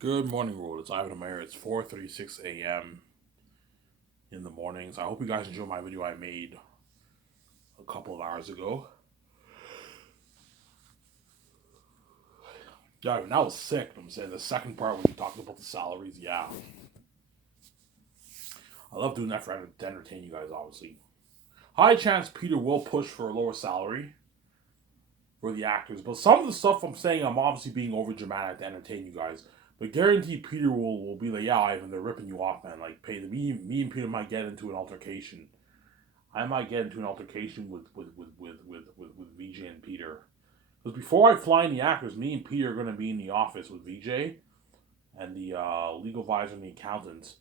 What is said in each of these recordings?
Good morning, world. It's Ivan Amir. It's 4:36 a.m. in the mornings. I hope you guys enjoyed my video I made a couple of hours ago. Yeah, that was sick. I'm saying the second part when you talked about the salaries. Yeah, I love doing that to entertain you guys. Obviously, high chance Peter will push for a lower salary for the actors, but some of the stuff I'm saying, I'm obviously being over dramatic to entertain you guys. But guaranteed, Peter will be like, yeah, Ivan, they're ripping you off, man. Like, pay the me and Peter might get into an altercation. I might get into an altercation with VJ and Peter. Because before I fly in the actors, me and Peter are going to be in the office with VJ and the legal advisor and the accountant,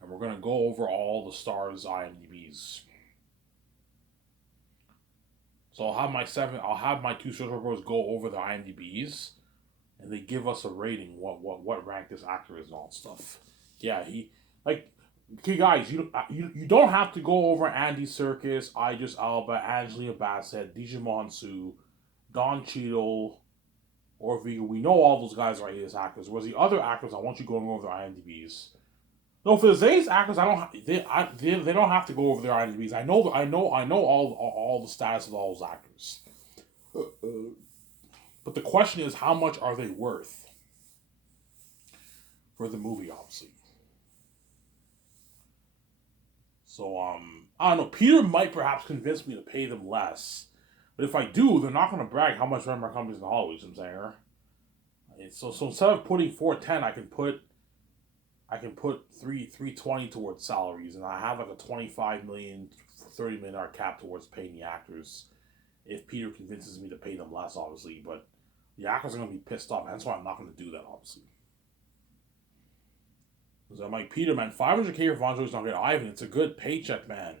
and we're going to go over all the stars' IMDb's. So I'll have my two social reporters go over the IMDb's, and they give us a rating, what rank this actor is and all that stuff. Yeah, he like okay, guys, you don't have to go over Andy Serkis, Idris Elba, Angela Bassett, Digimon Su, Don Cheadle, or Vigo. We know all those guys are A-list actors. Whereas the other actors, I want you going over their IMDb's. No, for the A-list actors, I don't. They don't have to go over their IMDb's. I know all the status of all those actors. But the question is, how much are they worth for the movie? Obviously. So I don't know. Peter might perhaps convince me to pay them less. But if I do, they're not going to brag how much rent my company's in Hollywood. You know what I'm saying? So instead of putting 410, I can put 320 towards salaries, and I have like a 25 million, $30 million cap towards paying the actors. If Peter convinces me to pay them less, obviously, but the actors are going to be pissed off. That's why I'm not going to do that, obviously. Because I'm like, Peter, man, 500K for Von Jovi's not good. Ivan, it's a good paycheck, man.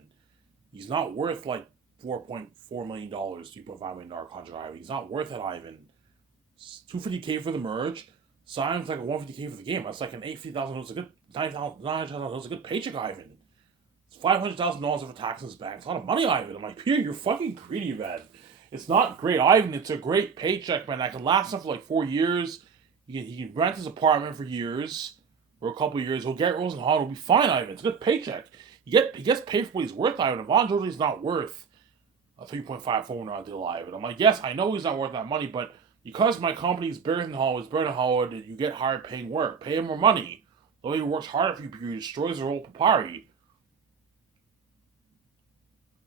He's not worth like $4.4 million, $3.5 million contract, Ivan. He's not worth it, Ivan. 250K for the merge. Simon's like a 150K for the game. That's like an $850,000. It's a good $900,000. It's a good paycheck, Ivan. It's $500,000 for taxes in his bank. It's a lot of money, Ivan. I'm like, Peter, you're fucking greedy, man. It's not great, Ivan. It's a great paycheck, man. I can last him for like 4 years. He can rent his apartment for years, or a couple of years. He'll get Rosenhall. It'll be fine, Ivan. It's a good paycheck. He gets paid for what he's worth, Ivan. Von Jose's not worth a 3.54 million deal, Ivan. I'm like, yes, I know he's not worth that money, but because my company's Barrington Hall, you get higher paying work. Pay him more money. The way he works harder for you, he destroys the whole papari.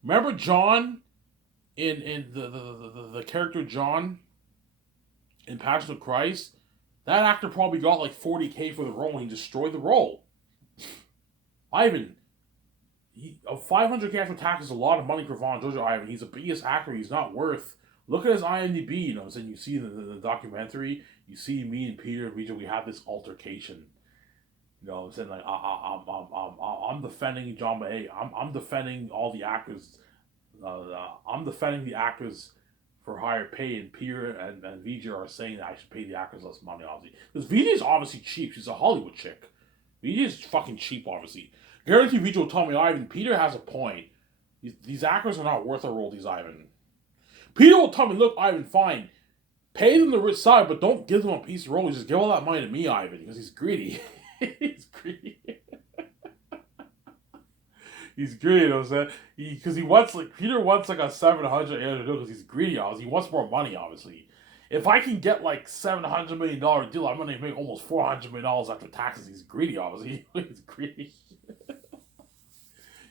Remember John in the character John in Passion of Christ? That actor probably got like 40K for the role and he destroyed the role. Ivan, 500K after tax is a lot of money for Von Jojo Ivan. He's a biggest actor. He's not worth. Look at his IMDb. You know what I'm saying? You see the documentary, you see me and Peter and Rita, we have this altercation. You know what I'm saying? Like, I'm defending John Boyega. I'm defending all the actors. I'm defending the actors for higher pay, and Peter and VJ are saying that I should pay the actors less money, obviously. Because VJ is obviously cheap. She's a Hollywood chick. VJ is fucking cheap, obviously. Guarantee VJ will tell me, Ivan, Peter has a point. These actors are not worth a role, these Ivan. Peter will tell me, look, Ivan, fine. Pay them the rich side, but don't give them a piece of role. Just give all that money to me, Ivan, because he's greedy. He's greedy. He's greedy, you know what I'm saying? Because he wants, like, Peter wants, like, a 700, 800 deal because he's greedy, obviously. He wants more money, obviously. If I can get, like, $700 million deal, I'm going to make almost $400 million after taxes. He's greedy, obviously. He's greedy.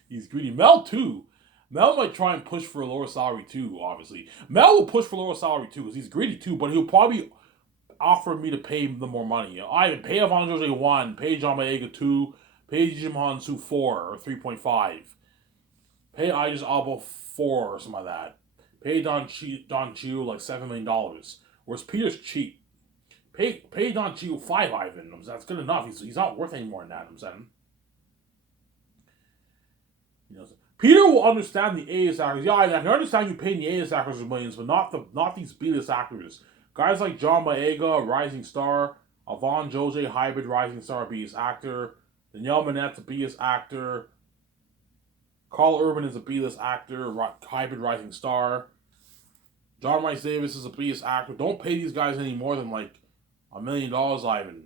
He's greedy. Mel, too. Mel might try and push for a lower salary, too, obviously. Mel will push for lower salary, too, because he's greedy, too, but he'll probably offer me to pay them more money. I pay Avon Jose 1, pay John Boyega 2, pay Jim Hansu 4 or 3.5. Pay Idris Elba 4 or something like that. Pay Don Chio like $7 million. Whereas Peter's cheap. Pay Don Chio 5, Ivan. That's good enough. He's not worth any more than that, I'm saying. You know, Peter will understand the A-list actors. Yeah, I can understand you paying the A-list actors millions, but not these B-list actors. Guys like John Boyega, rising star, Avon Jose, hybrid rising star, B-list actor, Danielle Manette's a B-list actor, Carl Urban is a B-list actor, hybrid rising star, John Rice Davis is a B-list actor. Don't pay these guys any more than like $1 million, Ivan.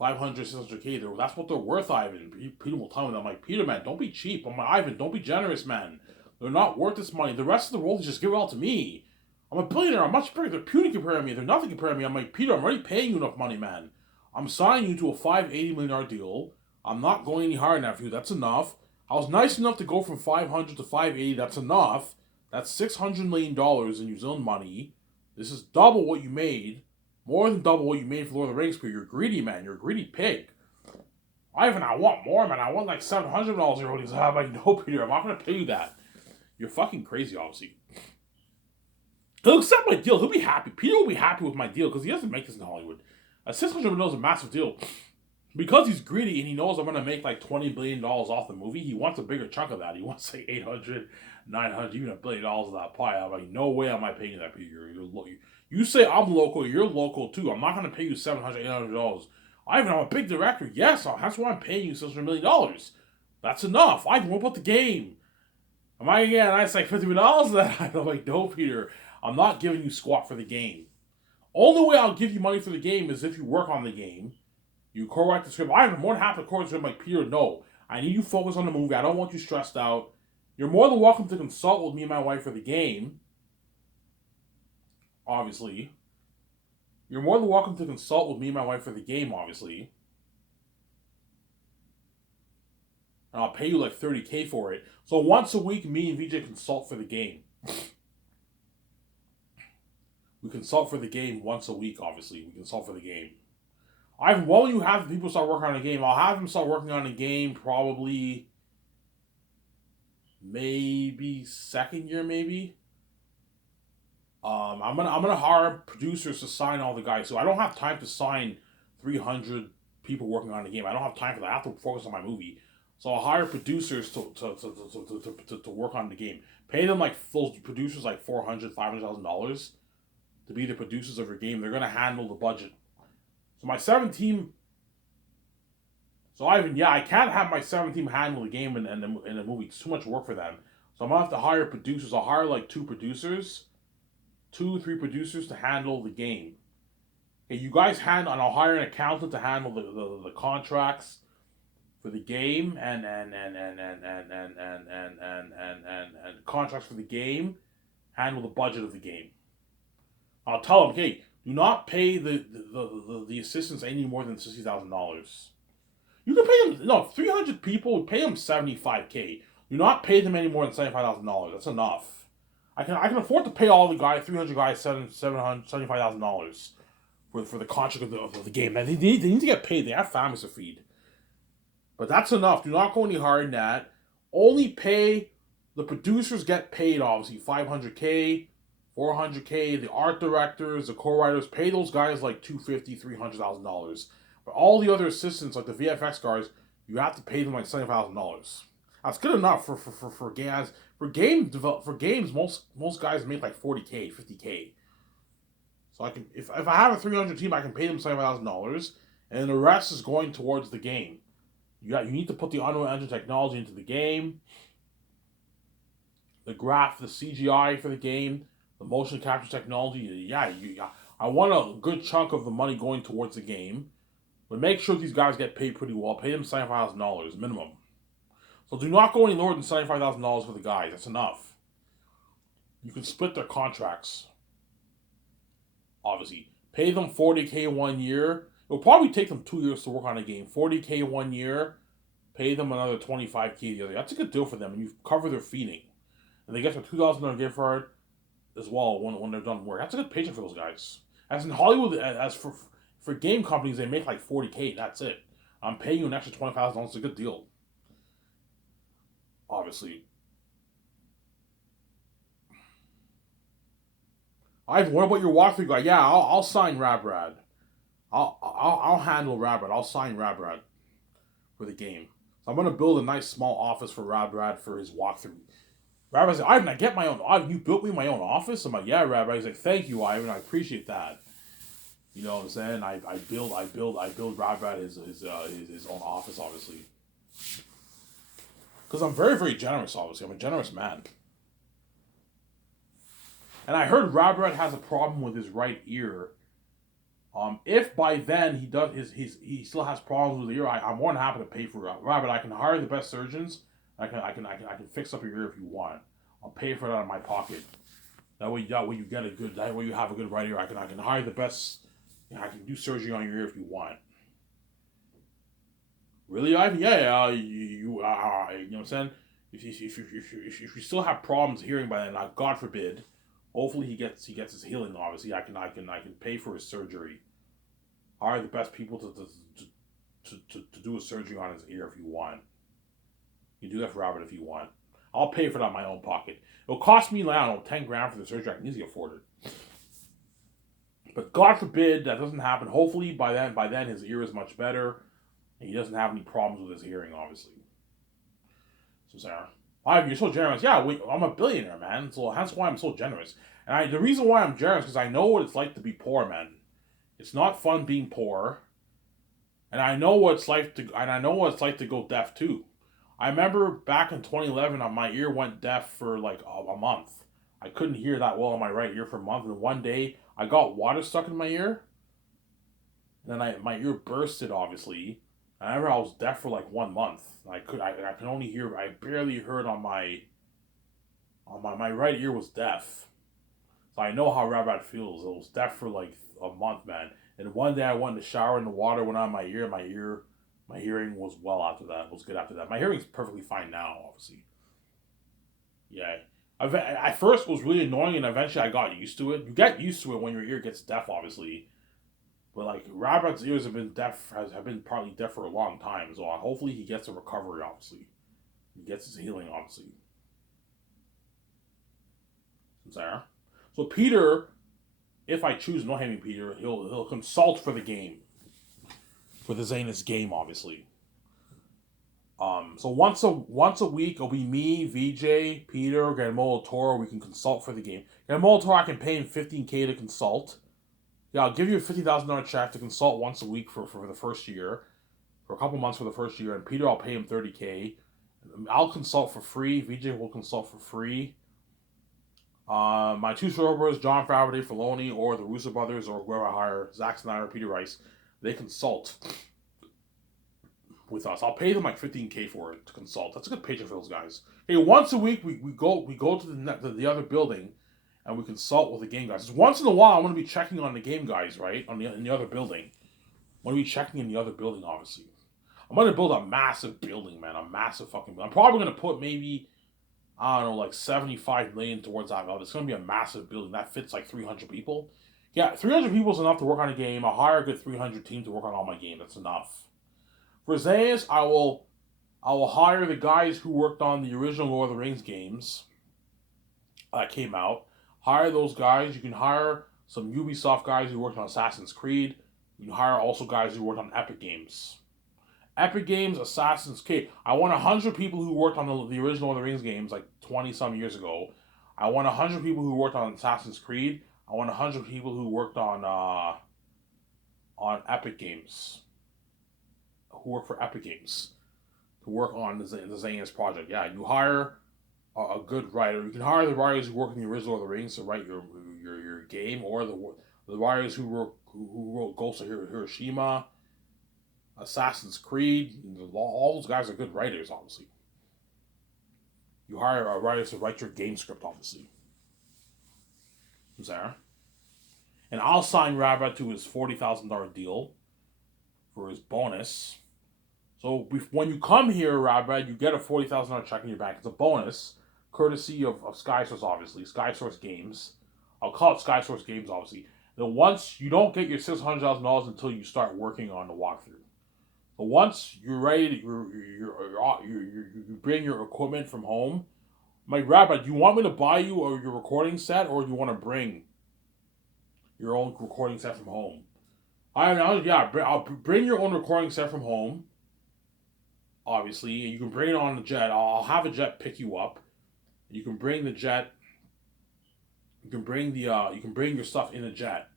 500, 600K. That's what they're worth, Ivan. Peter will tell me that. I'm like, Peter, man, don't be cheap. I'm like, Ivan, don't be generous, man. They're not worth this money. The rest of the world just give it all to me. I'm a billionaire. I'm much bigger. They're puny compared to me. They're nothing compared to me. I'm like, Peter, I'm already paying you enough money, man. I'm signing you to a $580 million deal. I'm not going any higher than that for you. That's enough. I was nice enough to go from 500 to 580. That's enough. That's $600 million in New Zealand money. This is double what you made. More than double what you made for Lord of the Rings, Peter. You're greedy, man. You're a greedy pig. Ivan, I want more, man. I want like $700 here. He's like, no, Peter, I'm not going to pay you that. You're fucking crazy, obviously. He'll accept my deal. He'll be happy. Peter will be happy with my deal because he doesn't make this in Hollywood. A $600 million is a massive deal. Because he's greedy and he knows I'm going to make like $20 billion off the movie, he wants a bigger chunk of that. He wants like 800, 900, even $1 billion of that pie. I'm like, no way am I paying you that, Peter. You say I'm local, you're local too. I'm not going to pay you $700, $800. Ivan, I'm a big director. Yes, that's why I'm paying you $600 million. That's enough. Ivan, what about the game? Am I again? I say $50 million of that. I'm like, no, Peter. I'm not giving you squat for the game. Only way I'll give you money for the game is if you work on the game. You co-write the script. I'm more than happy to co-write the script. I'm like, Peter, no. I need you focused on the movie. I don't want you stressed out. You're more than welcome to consult with me and my wife for the game. Obviously. You're more than welcome to consult with me and my wife for the game, obviously. And I'll pay you like $30K for it. So once a week, me and VJ consult for the game. We consult for the game once a week, obviously. We consult for the game. Ivan, while you have people start working on a game, I'll have them start working on a game probably maybe second year, maybe. I'm gonna hire producers to sign all the guys. So I don't have time to sign 300 people working on the game. I don't have time for that. I have to focus on my movie. So I'll hire producers to work on the game. Pay them like those producers like $400,000, $500,000 to be the producers of your game. They're gonna handle the budget. So my 7 team. So Ivan, yeah, I can't have my 7 team handle the game in the movie. It's too much work for them. So I'm gonna have to hire producers. I'll hire like 2 producers, 3 producers to handle the game. Okay, you guys handle, and I'll hire an accountant to handle the contracts for the game and contracts for the game. Handle the budget of the game. I'll tell them, okay, do not pay the assistants any more than $60,000. You can pay them 300 people. Pay them $75K. Do not pay them any more than $75,000. That's enough. I can afford to pay all the guys, 300 guys, $75,000 for the contract of the game. They need to get paid. They have families to feed. But that's enough. Do not go any higher than that. Only pay the producers get paid. Obviously, $500K. $400K, the art directors, the co-writers, pay those guys like $250,000, $300,000. But all the other assistants, like the VFX guys, you have to pay them like $70,000. That's good enough for games. For games, most guys make like $40K, $50K. So I can, if I have a 300 team, I can pay them $70,000, and the rest is going towards the game. You need to put the Unreal Engine technology into the game, the CGI for the game. The motion capture technology, I want a good chunk of the money going towards the game. But make sure these guys get paid pretty well. Pay them $75,000 minimum. So do not go any lower than $75,000 for the guys. That's enough. You can split their contracts. Obviously. Pay them $40K 1 year. It'll probably take them 2 years to work on a game. $40K 1 year. Pay them another $25K the other. That's a good deal for them. And you cover their feeding. And they get their $2,000 gift card as well when they're done work. That's a good paycheck for those guys. As in Hollywood, as for game companies, they make like $40K. That's it. I'm paying you an extra $25,000. It's a good deal. Obviously. Ivan, what about your walkthrough guy? Yeah, I'll sign Rabrad. I'll handle Rabrad. I'll sign Rabrad for the game. So I'm gonna build a nice small office for Rabrad for his walkthrough. Rabbi said, Ivan, I get my own. Ivan, you built me my own office? I'm like, yeah, Rabbi. He's like, thank you, Ivan. I appreciate that. You know what I'm saying? I build Rabbi his own office, obviously. Because I'm very, very generous, obviously. I'm a generous man. And I heard Rabbi has a problem with his right ear. If by then he still has problems with the ear, I'm more than happy to pay for it. Rabbit, I can hire the best surgeons. I can fix up your ear if you want. I'll pay for it out of my pocket. That way you get a good. That way you have a good right ear. I can hire the best. I can do surgery on your ear if you want. Really, Ivan? Yeah, you know what I'm saying? If you still have problems hearing by then, God forbid, hopefully he gets his healing. Obviously, I can pay for his surgery. Hire the best people to do a surgery on his ear if you want. You can do that for Robert if you want. I'll pay for that out of my own pocket. It'll cost me, I don't know, 10 grand for the surgery. I can easily afford it. But God forbid that doesn't happen. Hopefully by then his ear is much better, and he doesn't have any problems with his hearing. Obviously. So Sarah, you're so generous. Yeah, I'm a billionaire, man. So that's why I'm so generous. And the reason why I'm generous because I know what it's like to be poor, man. It's not fun being poor, and I know what it's like to go deaf too. I remember back in 2011, my ear went deaf for like a month. I couldn't hear that well in my right ear for a month, and one day I got water stuck in my ear. And then my ear bursted, obviously. I remember I was deaf for like 1 month. I could only hear. I barely heard on my right ear was deaf. So I know how Rabat feels. It was deaf for like a month, man. And one day I went in the shower and the water went on my ear. My hearing was well after that. It was good after that. My hearing's perfectly fine now, obviously. Yeah. At first it was really annoying, and eventually I got used to it. You get used to it when your ear gets deaf, obviously. But like Rabbit's ears have been partly deaf for a long time. So hopefully he gets a recovery. Obviously, he gets his healing. Obviously, Sarah. So Peter, if I choose no having Peter, he'll consult for the game, for the Zanus game, obviously. So once a week it'll be me, VJ, Peter, Guillermo Toro. We can consult for the game. Guillermo Toro, I can pay him 15K to consult. Yeah, I'll give you a $50,000 check to consult once a week for the first year, for a couple months for the first year. And Peter, I'll pay him 30K. I'll consult for free. VJ will consult for free. My two servers, John Faraday, Filoni, or the Russo brothers, or whoever I hire, Zack Snyder, Peter Rice, they consult with us. I'll pay them like 15K for it to consult. That's a good paycheck for those guys. Hey, once a week we go to the other building, and we consult with the game guys. Once in a while, I'm going to be checking on the game guys, right, in the other building. I'm going to be checking in the other building, obviously. I'm going to build a massive building, man. A massive fucking building. I'm probably going to put maybe, I don't know, like 75 million towards that building. It's going to be a massive building. That fits like 300 people. Yeah, 300 people is enough to work on a game. I'll hire a good 300 team to work on all my games. That's enough. For Zayas, I will hire the guys who worked on the original Lord of the Rings games that came out. Hire those guys. You can hire some Ubisoft guys who worked on Assassin's Creed. You can hire also guys who worked on Epic Games. Epic Games, Assassin's Creed. I want 100 people who worked on the original Lord of the Rings games like 20 some years ago. I want 100 people who worked on Assassin's Creed. I want 100 people who worked on Epic Games, who work for Epic Games, to work on the Zanus project. Yeah, you hire a good writer. You can hire the writers who work in the original Lord of the Rings to write your game, or the writers who wrote Ghost of Hiroshima, Assassin's Creed. All those guys are good writers, obviously. You hire a writer to write your game script, obviously. Sarah. And I'll sign Rabbit to his $40,000 deal for his bonus. So when you come here, Rabbit, you get a $40,000 check in your bank. It's a bonus, courtesy of SkySource, obviously. SkySource Games. I'll call it SkySource Games, obviously. Then once you don't get your $600,000 until you start working on the walkthrough. But once you're ready, you bring your equipment from home. I'm like, Rabbit, do you want me to buy you your recording set, or do you want to bring your own recording set from home? I'll bring your own recording set from home. Obviously, and you can bring it on the jet. I'll have a jet pick you up. You can bring the jet. You can bring you can bring your stuff in the jet.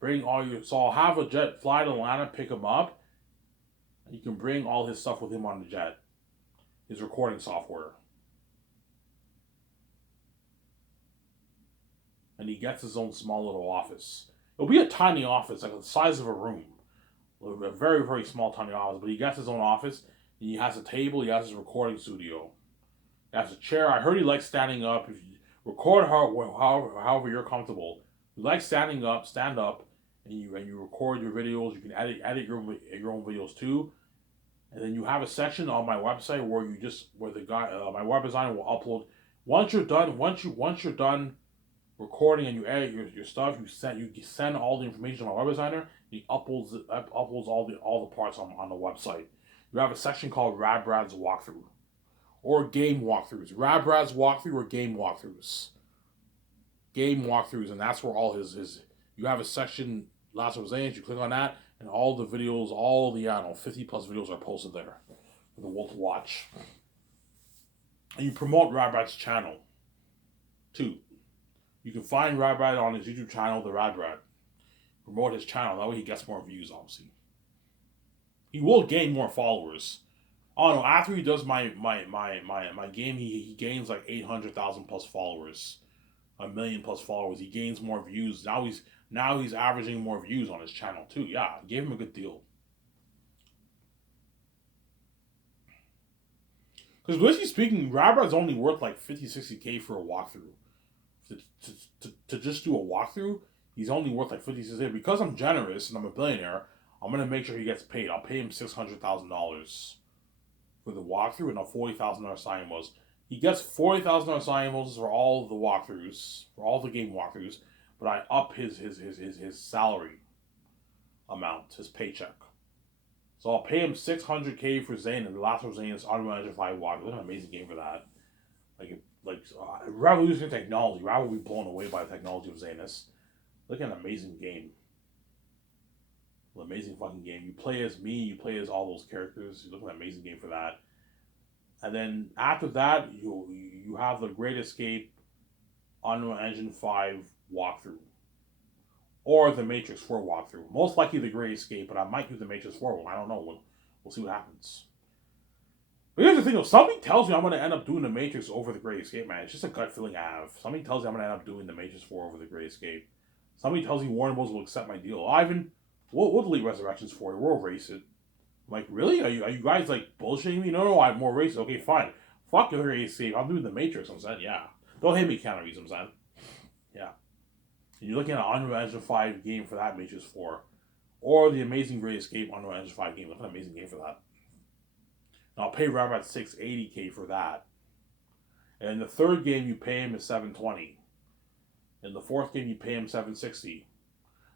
So I'll have a jet fly to Atlanta, pick him up, and you can bring all his stuff with him on the jet. His recording software. And he gets his own small little office. It'll be a tiny office, like the size of a room, a very very small tiny office. But he gets his own office. He has a table. He has his recording studio. He has a chair. I heard he likes standing up. If you record however you're comfortable. If you like standing up, stand up, and you record your videos. You can edit your own videos too. And then you have a section on my website where the guy my web designer will upload. Once you're done recording and you edit your stuff, you send all the information to my web designer. He uploads all the parts on the website. You have a section called Radbrad's Walkthrough or Game Walkthroughs. Radbrad's Walkthrough or Game Walkthroughs. Game Walkthroughs, and that's where all his you have a section Last of Us Aliens. You click on that, and all the videos, all the 50 plus videos are posted there for the world to watch. And you promote Radbrad's channel too. You can find Radbrad on his YouTube channel, The Radbrad. Promote his channel. That way he gets more views, obviously. He will gain more followers. Oh no, after he does my game, he gains like 800,000 plus followers. 1 million plus followers. He gains more views. Now he's averaging more views on his channel too. Yeah, I gave him a good deal. Because basically speaking, Radbrad's only worth like 50, 60K for a walkthrough. To just do a walkthrough, he's only worth like 50, 60K. Because I'm generous and I'm a billionaire, I'm going to make sure he gets paid. I'll pay him $600,000 for the walkthrough and a $40,000 signing bonus. He gets $40,000 signing bonuses for all the walkthroughs, for all the game walkthroughs, but I up his salary amount, his paycheck. So I'll pay him $600K for Zane, and The Last of Us Aliens Unreal Engine 5 walkthrough. What an amazing game for that. Revolutionary technology. Rather will be blown away by the technology of Zanus. Look at an amazing game. An amazing fucking game. You play as me, you play as all those characters. You look at an amazing game for that. And then after that, you have the Great Escape Unreal Engine 5 walkthrough. Or the Matrix 4 walkthrough. Most likely the Great Escape, but I might do the Matrix 4 one. I don't know. We'll see what happens. But here's the thing though, something tells me I'm going to end up doing the Matrix over the Great Escape, man. It's just a gut feeling I have. Something tells me I'm going to end up doing the Matrix 4 over the Great Escape. Somebody tells me Warner Bros. Will accept my deal. Ivan, we'll delete Resurrections 4. We'll erase it. I'm like, really? Are you guys like bullshitting me? No, I have more races. Okay, fine. Fuck the Great Escape. I'm doing the Matrix, I'm saying, yeah. Don't hate me, Keanu Reeves, I'm saying. Yeah. And you're looking at an Unreal Engine 5 game for that Matrix 4. Or the Amazing Great Escape Unreal Engine 5 game. Look at an amazing game for that. And I'll pay Rob at $680K for that. And the third game you pay him is $720. In the fourth game you pay him $760.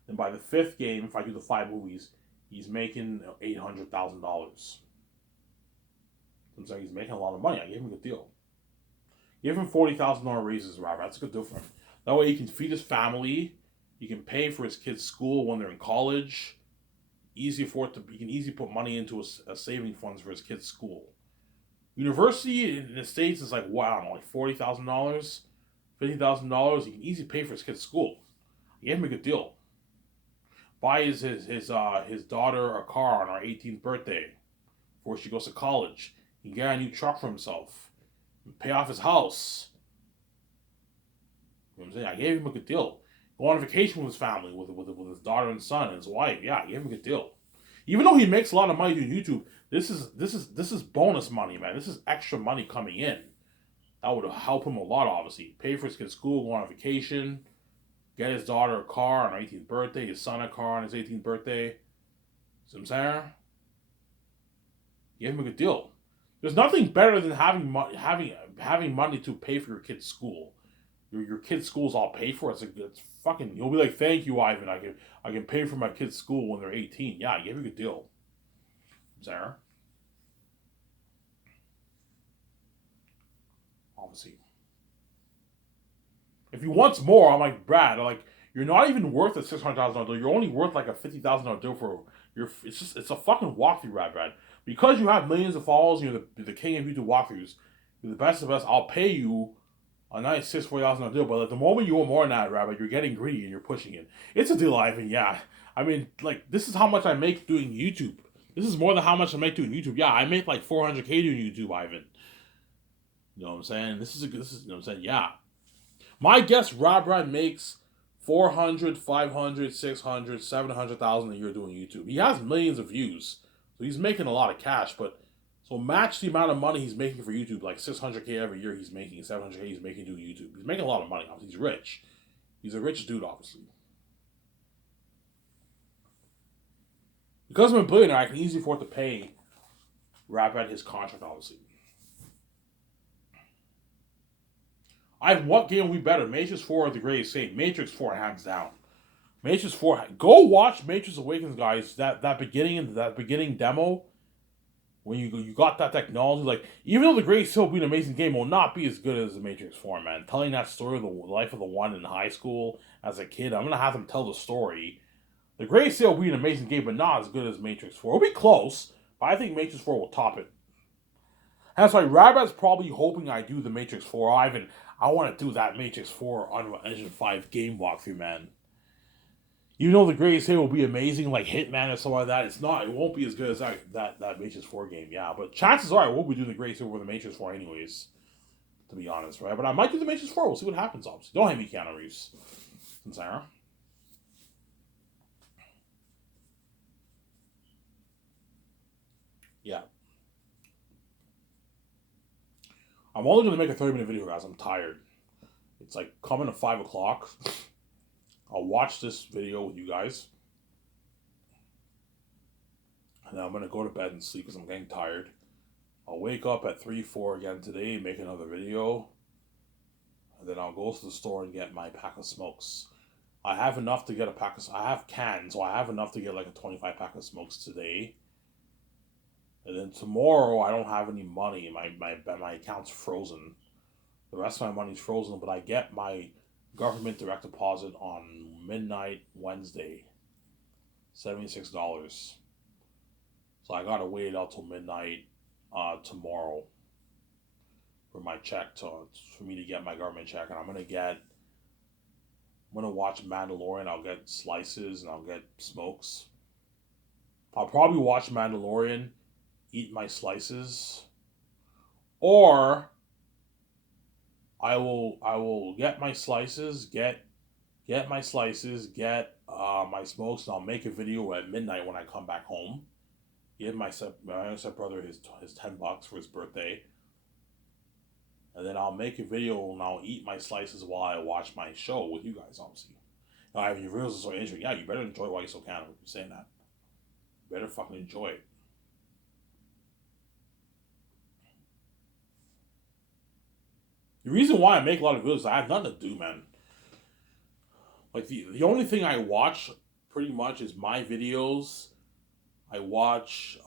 Then by the fifth game, if I do the 5 movies, he's making $800,000. I'm saying he's making a lot of money. I gave him a good deal. Give him $40,000 raises, Robert. That's a good deal for him. That way he can feed his family. He can pay for his kids' school when they're in college. He can easily put money into a saving funds for his kids' school. University in the States is like, wow, I don't know, like $40,000, $50,000. He can easily pay for his kids' school. I gave him a good deal. Buy his daughter a car on our 18th birthday before she goes to college. He can get a new truck for himself. Pay off his house. You know what I'm saying? I gave him a good deal. Go on vacation with his family, with his daughter and son and his wife. Yeah, I gave him a good deal. Even though he makes a lot of money doing YouTube, this is bonus money, man. This is extra money coming in. That would help him a lot, obviously. Pay for his kid's school, go on vacation, get his daughter a car on her 18th birthday, his son a car on his 18th birthday. See what I'm saying? Give him a good deal. There's nothing better than having money to pay for your kid's school. Your kid's school's all paid for. It's fucking. You'll be like, thank you, Ivan. I can pay for my kid's school when they're 18. Yeah, I gave you a good deal, Sarah. Obviously, if he wants more, I'm like, Brad. You're not even worth a $600,000 deal. You're only worth like a $50,000 deal for your. It's a fucking walkthrough, Brad. Because you have millions of followers and you're the king of YouTube walkthroughs. You're the best of us. I'll pay you a nice $6,000 deal, but at the moment you want more than that, Rabbit, you're getting greedy and you're pushing it. It's a deal, Ivan, yeah. I mean, this is how much I make doing YouTube. This is more than how much I make doing YouTube. Yeah, I make like $400K doing YouTube, Ivan. You know what I'm saying? You know what I'm saying? Yeah. My guess, Rob makes 400, 500, 600, 700,000 a year doing YouTube. He has millions of views. So he's making a lot of cash, but so match the amount of money he's making for YouTube, like 600K every year he's making, 700K he's making doing YouTube. He's making a lot of money. He's rich. He's a rich dude, obviously. Because I'm a billionaire, I can easily afford to pay Rabid his contract, obviously. What game will be better? Matrix 4 or The Greatest Escape? Matrix 4, hands down. Matrix 4. Go watch Matrix Awakens, guys. That beginning demo, when you got that technology, like, even though The Greatest Escape will be an amazing game, it will not be as good as The Matrix 4, man. Telling that story of the life of the one in high school as a kid, I'm gonna have them tell the story. The Greatest Escape will be an amazing game, but not as good as Matrix 4. It'll be close, but I think Matrix 4 will top it. That's why Rabbi's probably hoping I do the Matrix 4. I want to do that Matrix 4 Unreal Engine 5 game walkthrough, man. You know, The Greatest Escape will be amazing, like Hitman or something like that. It's not. It won't be as good as that Matrix 4 game, yeah. But chances are I will be doing The Greatest Escape over the Matrix 4 anyways, to be honest, right? But I might do the Matrix 4. We'll see what happens, obviously. Don't hate me, Keanu Reeves and Sarah. Yeah. I'm only going to make a 30-minute video, guys. I'm tired. It's like coming at 5 o'clock. I'll watch this video with you guys. And then I'm going to go to bed and sleep because I'm getting tired. I'll wake up at 3, 4 again today, make another video. And then I'll go to the store and get my pack of smokes. I have enough to get a pack of... I have cans, so I have enough to get like a 25 pack of smokes today. And then tomorrow, I don't have any money. My account's frozen. The rest of my money's frozen, but I get my government direct deposit on midnight Wednesday. $76. So I gotta wait out till midnight tomorrow for my check for me to get my government check, and I'm gonna watch Mandalorian. I'll get slices and I'll get smokes. I'll probably watch Mandalorian, eat my slices, or I will get my slices, get my smokes, and I'll make a video at midnight when I come back home. Give my stepbrother his $10 for his birthday, and then I'll make a video and I'll eat my slices while I watch my show with you guys. Obviously, now, I have your videos are so interesting. Yeah, you better enjoy while you still can. I'm saying that. You better fucking enjoy it. The reason why I make a lot of videos is I have nothing to do, man. Like, the only thing I watch pretty much is my videos. I watch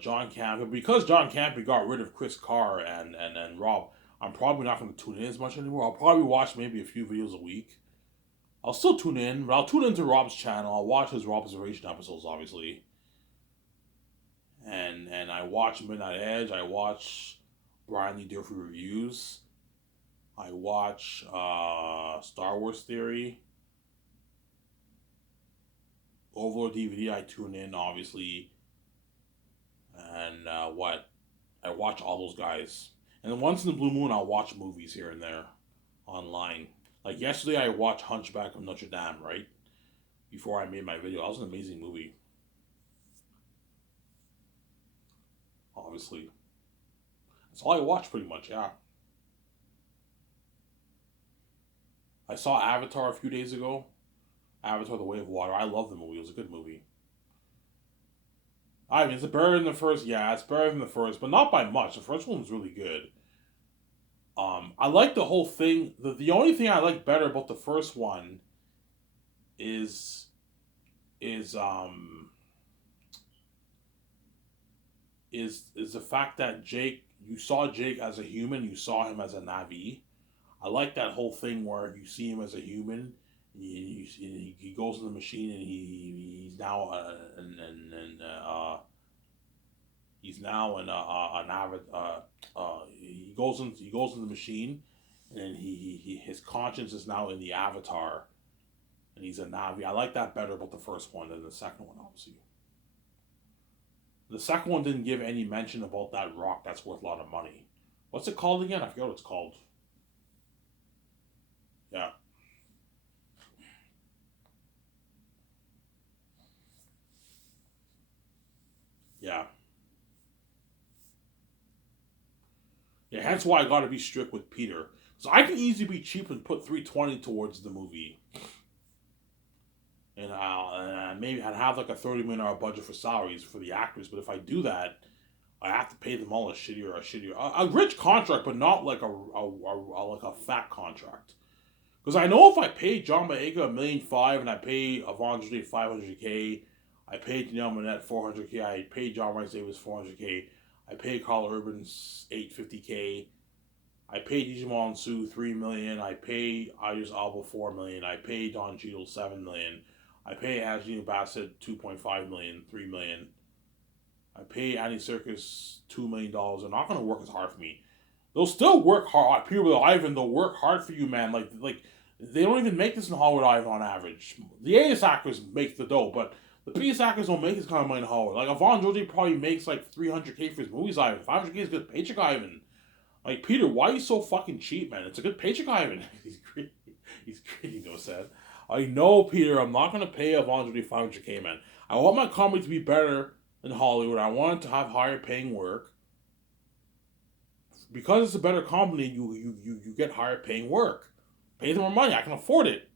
John Campbell. Because John Campbell got rid of Chris Carr and Rob, I'm probably not going to tune in as much anymore. I'll probably watch maybe a few videos a week. I'll still tune in, but I'll tune into Rob's channel. I'll watch his Rob Observation episodes, obviously. And I watch Midnight Edge. I watch Brian Lee Durfee reviews. I watch Star Wars Theory. Overlord DVD, I tune in, obviously. And I watch all those guys. And then once in the blue moon, I'll watch movies here and there online. Like yesterday, I watched Hunchback of Notre Dame, right? Before I made my video. That was an amazing movie. Obviously. That's all I watch pretty much, yeah. I saw Avatar a few days ago. Avatar: The Way of Water. I love the movie. It was a good movie. I mean, it's better than the first. Yeah, it's better than the first, but not by much. The first one was really good. I like the whole thing. The only thing I like better about the first one is is um is the fact that you saw Jake as a human, you saw him as a Na'vi. I like that whole thing where you see him as a human. He goes in the machine and he's now he's now an avid he goes into the machine, and his conscience is now in the avatar, and he's a Na'vi. I like that better about the first one than the second one, obviously. The second one didn't give any mention about that rock that's worth a lot of money. What's it called again? I forget what it's called. Yeah. Yeah, hence why I got to be strict with Peter. So I can easily be cheap and put 320 towards the movie, and maybe I'd have like a $30 million budget for salaries for the actors. But if I do that, I have to pay them all a rich contract, but not like a fat contract. Because I know if I pay John Boyega $1.5 million and I pay Avon 500K, I paid Janelle Monáe 400K, I paid John Rice Davis 400K, I paid Carl Urban 850K, I paid Digimon Su $3 million, I paid Idris Alba $4 million, I paid Don Cheadle $7 million, I paid Angelina Bassett $2.5 million, $3 million. I pay Andy Serkis $2 million. They're not gonna work as hard for me. They'll still work hard. People with Ivan, they'll work hard for you, man. Like they don't even make this in Hollywood Ivan on average. The A-list actors make the dough, but the B-list actors don't make this kind of money in Hollywood. Like Avon Georgie probably makes like 300K for his movies. Ivan 500K is a good paycheck. Ivan. Like Peter, why are you so fucking cheap, man? It's a good paycheck. Ivan. He's greedy. He's greedy. No said. I know, Peter. I'm not gonna pay Avon Georgie 500K, man. I want my comedy to be better in Hollywood. I want it to have higher paying work. Because it's a better company, you get higher paying work. Pay them more money. I can afford it.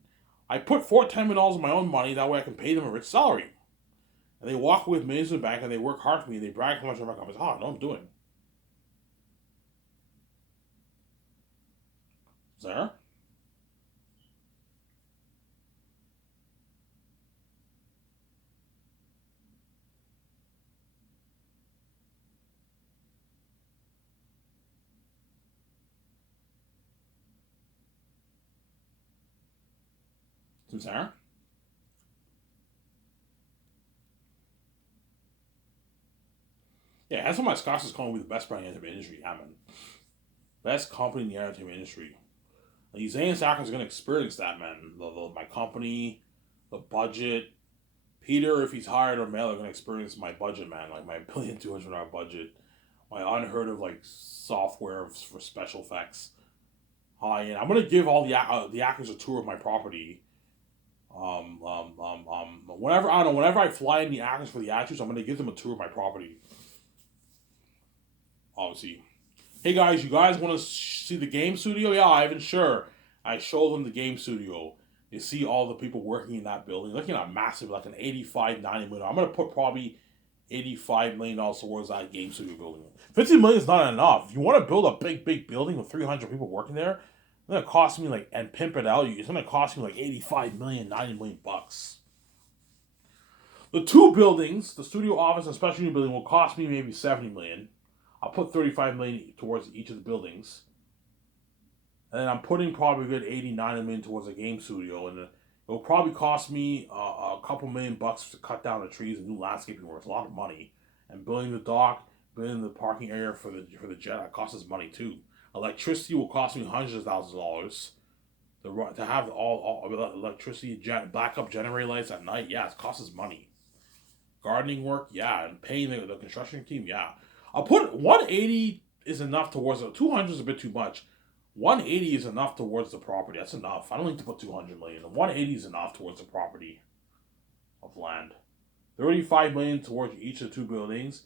I put $10 million of my own money. That way I can pay them a rich salary. And they walk with millions in the bank and they work hard for me. And they brag how much on my company. Oh, I know what I'm doing. Sarah? Sarah? Yeah, that's why my Scotch is calling me the best brand in the entertainment industry. I mean, best company in the entertainment industry. Like, Zane Sackers are going to experience that, man. My company, the budget. Peter, if he's hired or male, are going to experience my budget, man. Like my $1,200,000 budget. My unheard of, like, software for special effects. High end. I'm going to give all the actors a tour of my property. Whenever, I don't know, whenever I fly in the actors for the actors, I'm going to give them a tour of my property. Obviously, hey guys, you guys want to see the game studio? Yeah, Ivan, sure. I show them the game studio. You see all the people working in that building. Looking at massive, like an 85, 90 million. I'm gonna put probably $85 million towards that game studio building. 50 million is not enough. If you want to build a big building with 300 people working there, it's gonna cost me like and pimp it out. It's gonna cost me like 85 million, 90 million bucks. The two buildings, the studio office and special unit building, will cost me maybe 70 million. I'll put 35 million towards each of the buildings, and then I'm putting probably a good 80, 90 million towards a game studio, and it'll probably cost me a couple $1,000,000 to cut down the trees and do landscaping work. It's a lot of money, and building the dock, building the parking area for the jet, that costs us money too. Electricity will cost me hundreds of thousands of dollars to have all electricity, backup generator lights at night. Yeah, it costs us money. Gardening work, yeah, and paying the construction team, yeah. I'll put 180 is enough towards it. 200 is a bit too much. 180 is enough towards the property. That's enough. I don't need to put 200 million. 180 is enough towards the property of land. 35 million towards each of the two buildings.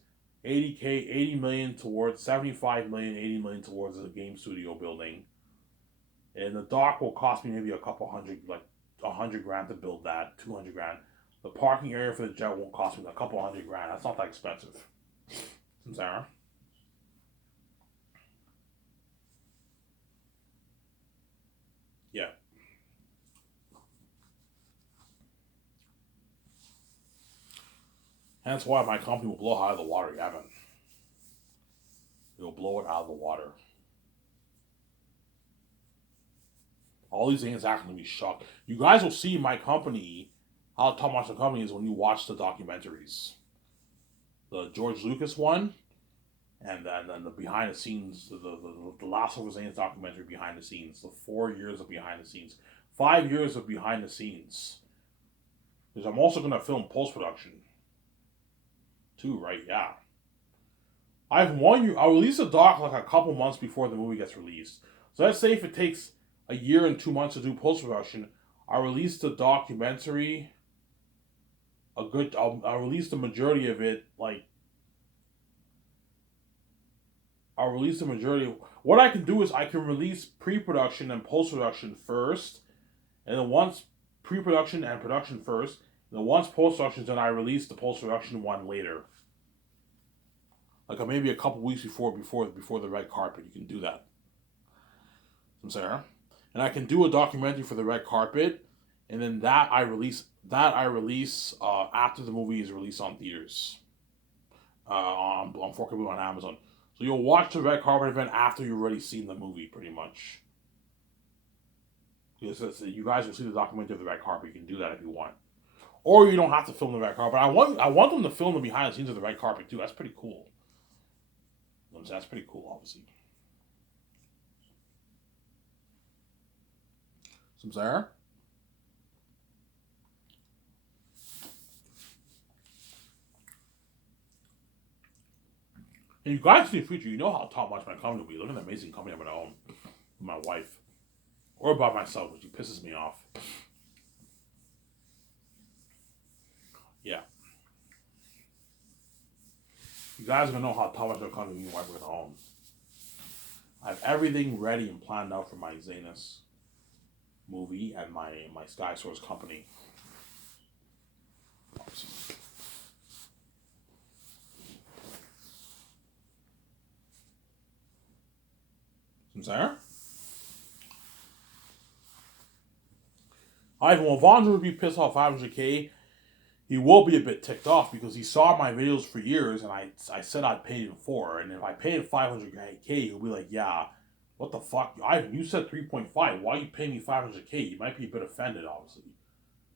80 million towards 75 million, 80 million towards the game studio building. And the dock will cost me maybe a couple hundred, like 100 grand to build that, 200 grand. The parking area for the jet won't cost me a couple hundred grand. That's not that expensive. Sarah? Yeah. That's why my company will blow out of the water, Gavin. It'll blow it out of the water. All these things are going to be shocked. You guys will see my company, how top notch the company is when you watch the documentaries. The George Lucas one, and then the behind the scenes, the Last of Us Aliens documentary behind the scenes, the 4 years of behind the scenes, 5 years of behind the scenes. Because I'm also going to film post production too, right? Yeah. I've warned you. I'll release a doc like a couple months before the movie gets released. So let's say if it takes a year and 2 months to do post production, I'll release the documentary. I'll release the majority of it like I'll release the majority. What I can do is I can release pre-production and post-production first, and then once pre-production and production first, and then once post-production's done, I release the post-production one later. Like maybe a couple weeks before the red carpet. You can do that. I'm saying, and I can do a documentary for the red carpet, and then that I release after the movie is released on theaters. On 4K on Amazon. So you'll watch the red carpet event after you've already seen the movie, pretty much. Because you guys will see the documentary of the red carpet. You can do that if you want, or you don't have to film the red carpet. I want them to film the behind the scenes of the red carpet too. That's pretty cool. That's pretty cool, obviously. Some there. And you guys in the future, you know how top notch my company will be. Look at the amazing company I'm going to own with my wife. Or by myself, which pisses me off. Yeah. You guys are going to know how top notch my company me and my wife are going to own. I have everything ready and planned out for my Zanus movie and my Sky Source company. There. Ivan, well, Vondra would be pissed off 500K. He will be a bit ticked off because he saw my videos for years and I said I'd pay him for. And if I pay him 500K, he'll be like, yeah, what the fuck? Ivan, you said 3.5. Why you pay me 500K? He might be a bit offended, obviously.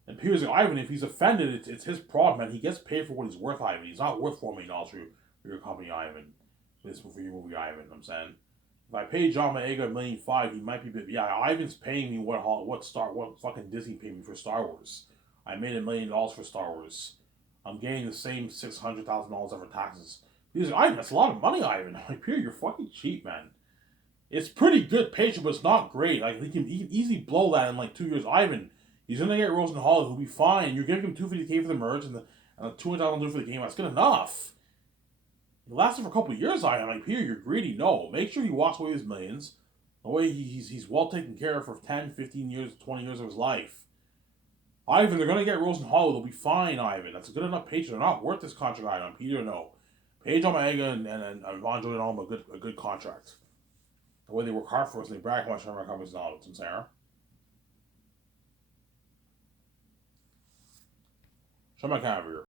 And Peter's like, Ivan, if he's offended, it's his problem, and he gets paid for what he's worth, Ivan. He's not worth $4 million for your company, Ivan. For your movie, Ivan, I'm saying. If I pay John Boyega $1.5 million, he might be a bit. Yeah, Ivan's paying me what fucking Disney paid me for Star Wars. I made $1 million for Star Wars. I'm getting the same $600,000 over taxes. He's like, Ivan, that's a lot of money, Ivan. I'm like, Peter, you're fucking cheap, man. It's pretty good paycheck, but it's not great. Like he can easily blow that in like 2 years. Ivan, he's gonna get Rosen Hall. He'll be fine. You're giving him $250K for the merch and the $200,000 for the game. That's good enough. It lasted for a couple of years. I'm like, Peter, you're greedy. No, make sure he walks away with his millions. The way he's well taken care of for 10, 15 years, 20 years of his life. Ivan, they're gonna get Rosen Hall. They'll be fine, Ivan. That's a good enough paycheck. They're not worth this contract, Ivan. Peter, no. Page on my egg and Von Jordan all a good contract. The way they work hard for us and they brag how much our company's knowledge and Sarah. Show my camera here.